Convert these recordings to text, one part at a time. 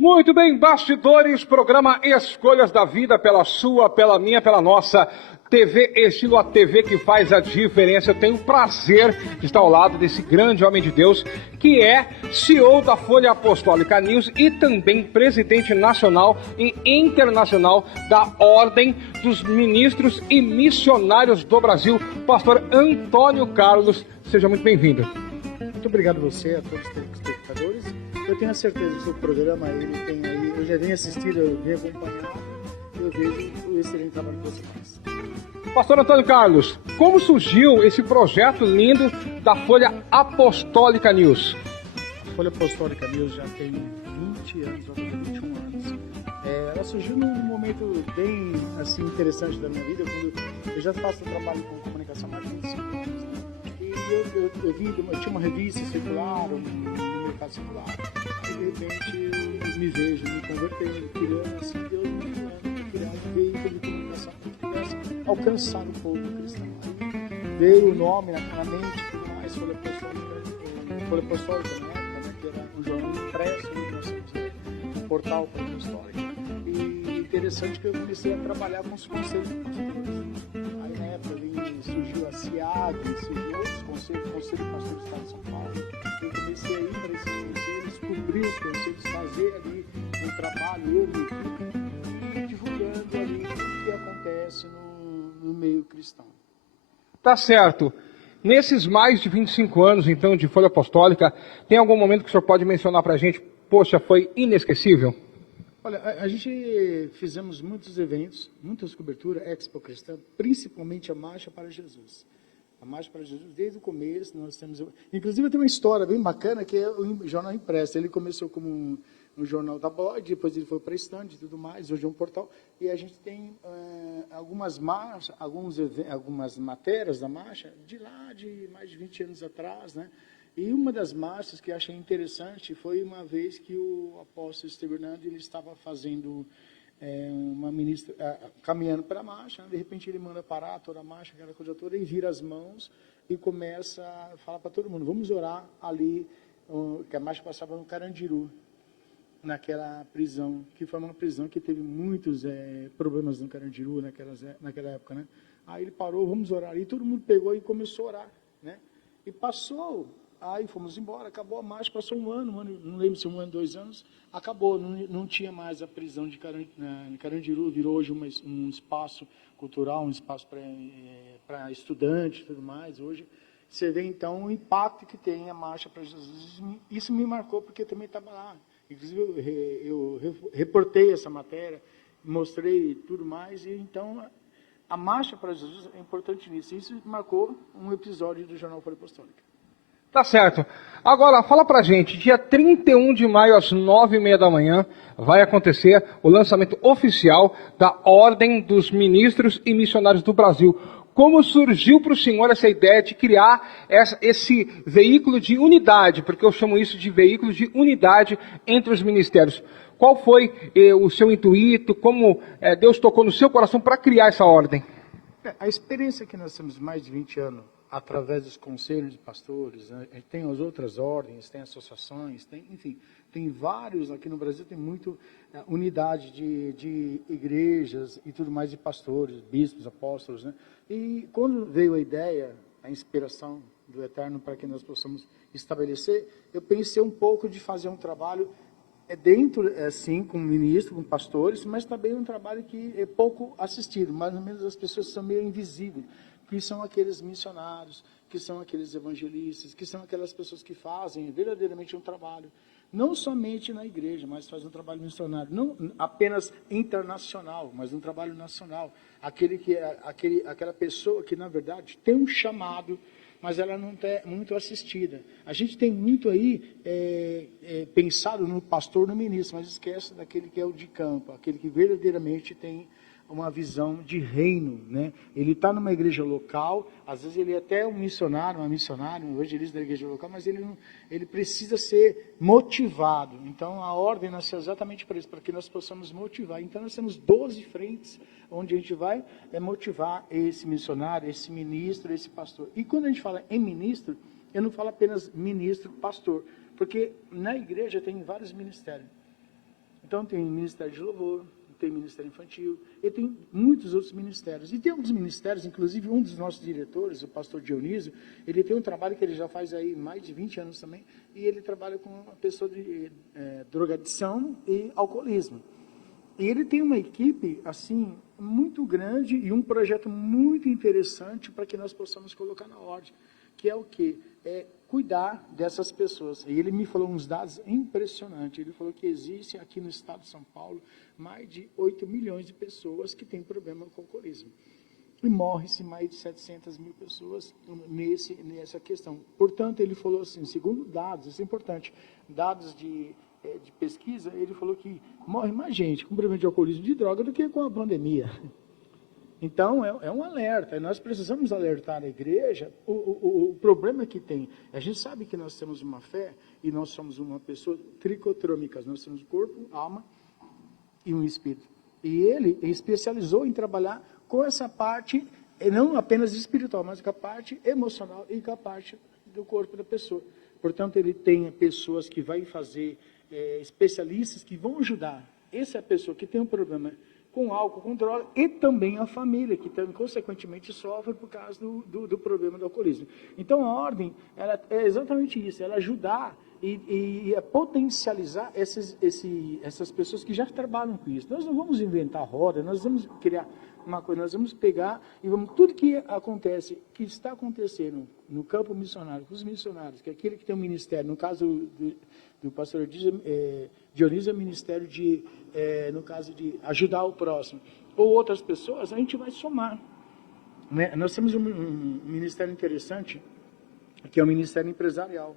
Muito bem, bastidores, programa Escolhas da Vida, pela sua, pela minha, pela nossa TV Estilo, a TV que faz a diferença. Eu tenho o prazer de estar ao lado desse grande homem de Deus, que é CEO da Folha Apostólica News e também presidente nacional e internacional da Ordem dos Ministros e Missionários do Brasil, pastor Antônio Carlos. Seja muito bem-vindo. Muito obrigado a você, a todos os telespectadores. Eu tenho a certeza que o seu programa, ele tem aí, eu já venho assistir, eu venho acompanhar, eu vejo o excelente trabalho que você faz. Pastor Antônio Carlos, como surgiu esse projeto lindo da Folha Apostólica News? A Folha Apostólica News já tem 20 anos, já tem 21 anos. Ela surgiu num momento bem assim, interessante da minha vida, quando eu já faço trabalho com comunicação há mais de 25 anos. Eu tinha uma revista circular, no mercado circular, e de repente eu me vejo me convertendo, criando assim, Deus me enviando, criar um veículo de comunicação que pudesse alcançar o povo cristão. Aí veio o nome na mente, tudo mais, Folha Apostólica na época, né, que era um jornal impresso, nós temos um portal Folha Apostólica. E interessante que eu comecei a trabalhar com os conselhos de pastores. Aí na época surgiu a SIAG, surgiu outros conselhos, o Conselho de Pastores do Estado de São Paulo. Eu comecei a ir para esses conselhos, cobrir os conselhos, fazer ali um trabalho, eu e minha equipe, divulgando ali o que acontece no meio cristão. Tá certo. Nesses mais de 25 anos, então, de Folha Apostólica, tem algum momento que o senhor pode mencionar para a gente, poxa, foi inesquecível? Olha, a gente fizemos muitos eventos, muitas coberturas, Expo Cristã, principalmente a Marcha para Jesus. A Marcha para Jesus, desde o começo, nós temos... Inclusive, tem uma história bem bacana, que é o jornal impresso. Ele começou como um jornal tabloide, depois ele foi para stand e tudo mais, hoje é um portal. E a gente tem algumas marchas, algumas matérias da marcha, de lá, de mais de 20 anos atrás, né? E uma das marchas que eu achei interessante foi uma vez que o apóstolo Estevernando, ele estava fazendo uma ministra, caminhando para a marcha, né? De repente ele manda parar toda a marcha, aquela coisa toda, e vira as mãos e começa a falar para todo mundo, vamos orar ali, que a marcha passava no Carandiru, naquela prisão, que foi uma prisão que teve muitos problemas no Carandiru naquela época, né? Aí ele parou, vamos orar, e todo mundo pegou e começou a orar, né? E passou... Aí fomos embora, acabou a marcha, passou um ano, não lembro se 1 ano, 2 anos, acabou, não tinha mais a prisão de Carandiru, virou hoje um espaço cultural, um espaço para estudantes e tudo mais. Hoje você vê então o impacto que tem a Marcha para Jesus. Isso me marcou porque eu também estava lá. Inclusive eu reportei essa matéria, mostrei tudo mais, e então a Marcha para Jesus é importante nisso. Isso marcou um episódio do Jornal Folha Apostólica. Tá certo. Agora, fala pra gente, dia 31 de maio, às 9h30 da manhã, vai acontecer o lançamento oficial da Ordem dos Ministros e Missionários do Brasil. Como surgiu para o senhor essa ideia de criar esse veículo de unidade, porque eu chamo isso de veículo de unidade entre os ministérios? Qual foi o seu intuito, como Deus tocou no seu coração para criar essa ordem? A experiência que nós temos mais de 20 anos, através dos conselhos de pastores, né? Tem as outras ordens, tem associações, enfim, tem vários, aqui no Brasil tem muito unidade de igrejas e tudo mais, de pastores, bispos, apóstolos, né? E quando veio a ideia, a inspiração do Eterno para que nós possamos estabelecer, eu pensei um pouco de fazer um trabalho dentro, assim, com ministros, com pastores, mas também um trabalho que é pouco assistido, mais ou menos as pessoas são meio invisíveis, que são aqueles missionários, que são aqueles evangelistas, que são aquelas pessoas que fazem verdadeiramente um trabalho, não somente na igreja, mas fazem um trabalho missionário, não apenas internacional, mas um trabalho nacional. Aquela pessoa que, na verdade, tem um chamado, mas ela não é muito assistida. A gente tem muito aí pensado no pastor, no ministro, mas esquece daquele que é o de campo, aquele que verdadeiramente tem uma visão de reino, né? Ele está numa igreja local, às vezes ele é até um missionário, uma missionária, um evangelista da igreja local, mas ele precisa ser motivado. Então a ordem nasceu exatamente para isso, para que nós possamos motivar. Então nós temos 12 frentes onde a gente vai motivar esse missionário, esse ministro, esse pastor. E quando a gente fala em ministro, eu não falo apenas ministro, pastor, porque na igreja tem vários ministérios. Então tem Ministério de Louvor, tem Ministério Infantil, e tem muitos outros ministérios. E tem alguns ministérios, inclusive um dos nossos diretores, o pastor Dionísio, ele tem um trabalho que ele já faz aí mais de 20 anos também, e ele trabalha com uma pessoa de drogadição e alcoolismo. E ele tem uma equipe, assim, muito grande e um projeto muito interessante para que nós possamos colocar na ordem, que é o quê? É cuidar dessas pessoas. E ele me falou uns dados impressionantes. Ele falou que existe aqui no estado de São Paulo mais de 8 milhões de pessoas que têm problema com alcoolismo. E morre-se mais de 700 mil pessoas nessa questão. Portanto, ele falou assim, segundo dados, isso é importante, dados de pesquisa, ele falou que morre mais gente com problema de alcoolismo e de droga do que com a pandemia. Então, é um alerta. Nós precisamos alertar a igreja. O problema que tem, a gente sabe que nós temos uma fé e nós somos uma pessoa tricotrômica. Nós temos corpo, alma e um espírito. E ele especializou em trabalhar com essa parte, não apenas espiritual, mas com a parte emocional e com a parte do corpo da pessoa. Portanto, ele tem pessoas que vai fazer, especialistas que vão ajudar essa pessoa que tem um problema com álcool, com droga, e também a família, que também, consequentemente, sofre por causa do problema do alcoolismo. Então, a ordem ela é exatamente isso, ela ajudar e potencializar essas pessoas que já trabalham com isso. Nós não vamos inventar roda, nós vamos criar uma coisa, nós vamos pegar e vamos, tudo que acontece, que está acontecendo no campo missionário, com os missionários, que é aquele que tem um ministério, no caso do pastor Dionísio, é ministério no caso de ajudar o próximo, ou outras pessoas, a gente vai somar. Né? Nós temos um ministério interessante, que é o Ministério Empresarial,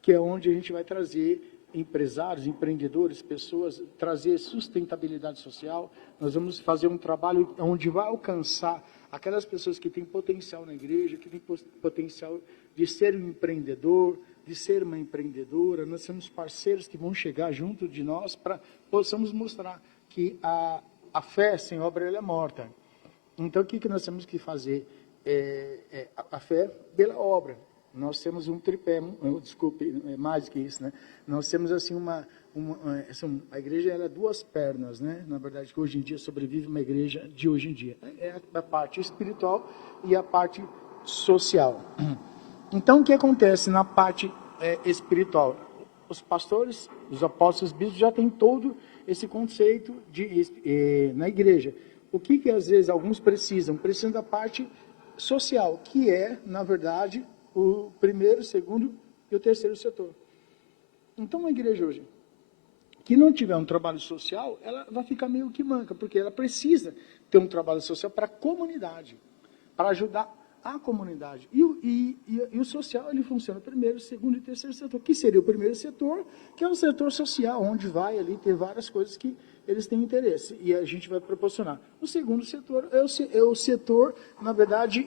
que é onde a gente vai trazer empresários, empreendedores, pessoas, trazer sustentabilidade social. Nós vamos fazer um trabalho onde vai alcançar aquelas pessoas que têm potencial na igreja, que têm potencial de ser um empreendedor, de ser uma empreendedora. Nós temos parceiros que vão chegar junto de nós para possamos mostrar que a fé sem obra ela é morta. Então, o que nós temos que fazer? A fé pela obra. Nós temos um tripé, desculpe, mais que isso, né? Nós temos assim a igreja ela é duas pernas, né? Na verdade, que hoje em dia sobrevive uma igreja de hoje em dia. É a parte espiritual e a parte social. Então, o que acontece na parte espiritual? Os pastores, os apóstolos, os bispos já têm todo esse conceito na igreja. O que às vezes alguns precisam? Precisam da parte social, que é, na verdade, o primeiro, o segundo e o terceiro setor. Então, uma igreja hoje que não tiver um trabalho social, ela vai ficar meio que manca, porque ela precisa ter um trabalho social para a comunidade, para ajudar a comunidade. E o social, ele funciona primeiro, segundo e terceiro setor, que seria o primeiro setor, que é o setor social, onde vai ali ter várias coisas que eles têm interesse, e a gente vai proporcionar. O segundo setor é o setor, na verdade,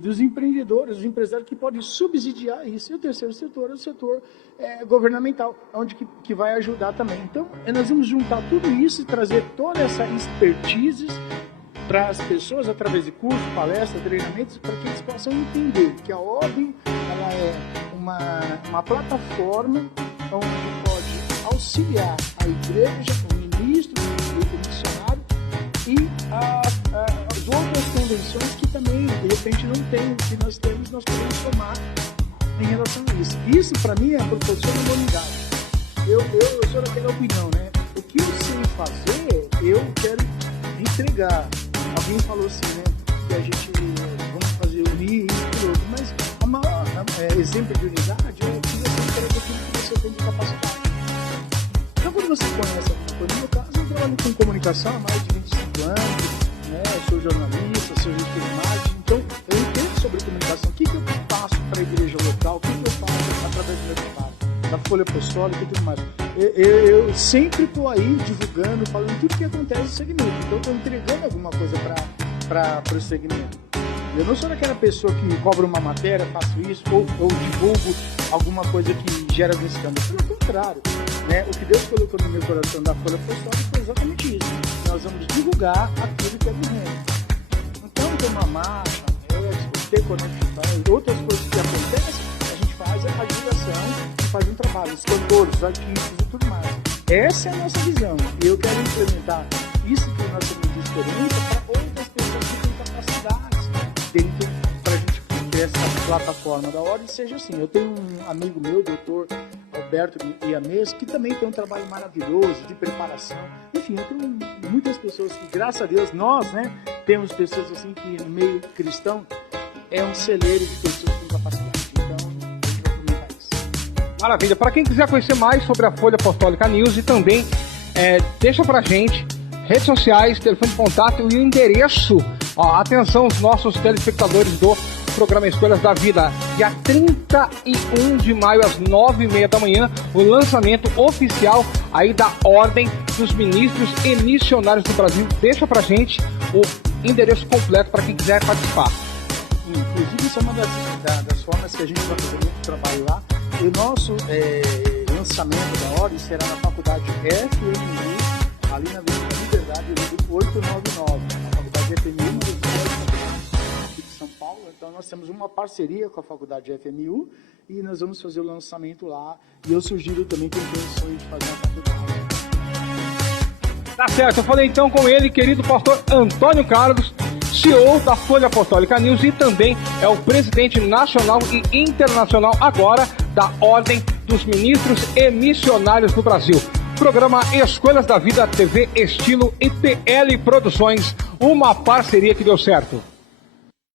dos empreendedores, dos empresários que podem subsidiar isso. E o terceiro setor é o setor governamental, onde que vai ajudar também. Então, nós vamos juntar tudo isso e trazer toda essa expertise para as pessoas, através de cursos, palestras, treinamentos, para que eles possam entender que a ordem ela é uma plataforma onde pode auxiliar a igreja, o ministro, o missionário e as outras convenções que também, de repente, não tem, o que nós temos, nós podemos tomar em relação a isso. Isso, para mim, é a proporção da humanidade. Eu sou daquela opinião, né? O que eu sei fazer, eu quero entregar. Alguém falou assim, né? Que a gente vamos fazer unir isso e outro, mas o maior exemplo de unidade é que você entrega aquilo que você tem de capacidade. Então, quando você conhece alguma coisa, no meu caso, eu trabalho com comunicação há mais de 25 anos, né? Eu sou jornalista, sou gestor de imagem, então eu entendo sobre comunicação. O que eu faço para a igreja local? O que eu faço através do meu trabalho? Da Folha Apostólica e tudo mais. Eu sempre estou aí divulgando, falando tudo que acontece no segmento. Então, estou entregando alguma coisa para o segmento. Eu não sou daquela pessoa que cobra uma matéria, faço isso, ou divulgo alguma coisa que gera algum escândalo. Pelo contrário, né? O que Deus colocou no meu coração da Folha Apostólica foi exatamente isso. Nós vamos divulgar aquilo que é do reino. Então, tem uma marcha, ter conexão, outras coisas que acontecem, a gente faz a divulgação, faz um trabalho, os cantores, os artistas e tudo mais. Essa é a nossa visão. E eu quero implementar isso que nós temos de experiência para outras pessoas que têm capacidades dentro para a gente que essa plataforma da ordem seja assim. Eu tenho um amigo meu, doutor Alberto Iamês, que também tem um trabalho maravilhoso de preparação. Enfim, eu tenho muitas pessoas que, graças a Deus, nós, né, temos pessoas assim que no meio cristão é um celeiro de pessoas com capacidade. Então, a gente vai comentar isso. Maravilha. Para quem quiser conhecer mais sobre a Folha Apostólica News e também deixa pra gente redes sociais, telefone de contato e o endereço. Ó, atenção, os nossos telespectadores do programa Escolhas da Vida. Dia 31 de maio, às 9h30 da manhã, o lançamento oficial aí da Ordem dos Ministros e Missionários do Brasil. Deixa pra gente o endereço completo para quem quiser participar. Inclusive, isso é uma das formas que a gente vai fazer muito trabalho lá. E o nosso lançamento da Ordem será na faculdade FMU, ali na Avenida Liberdade, 899, na faculdade FMU, aqui de São Paulo. Então, nós temos uma parceria com a faculdade FMU e nós vamos fazer o lançamento lá. E eu sugiro também quem tem o sonho de fazer uma faculdade. Tá certo, eu falei então com ele, querido pastor Antônio Carlos, CEO da Folha Apostólica News e também é o presidente nacional e internacional agora da Ordem dos Ministros e Missionários do Brasil. Programa Escolhas da Vida, TV Estilo e PL Produções, uma parceria que deu certo.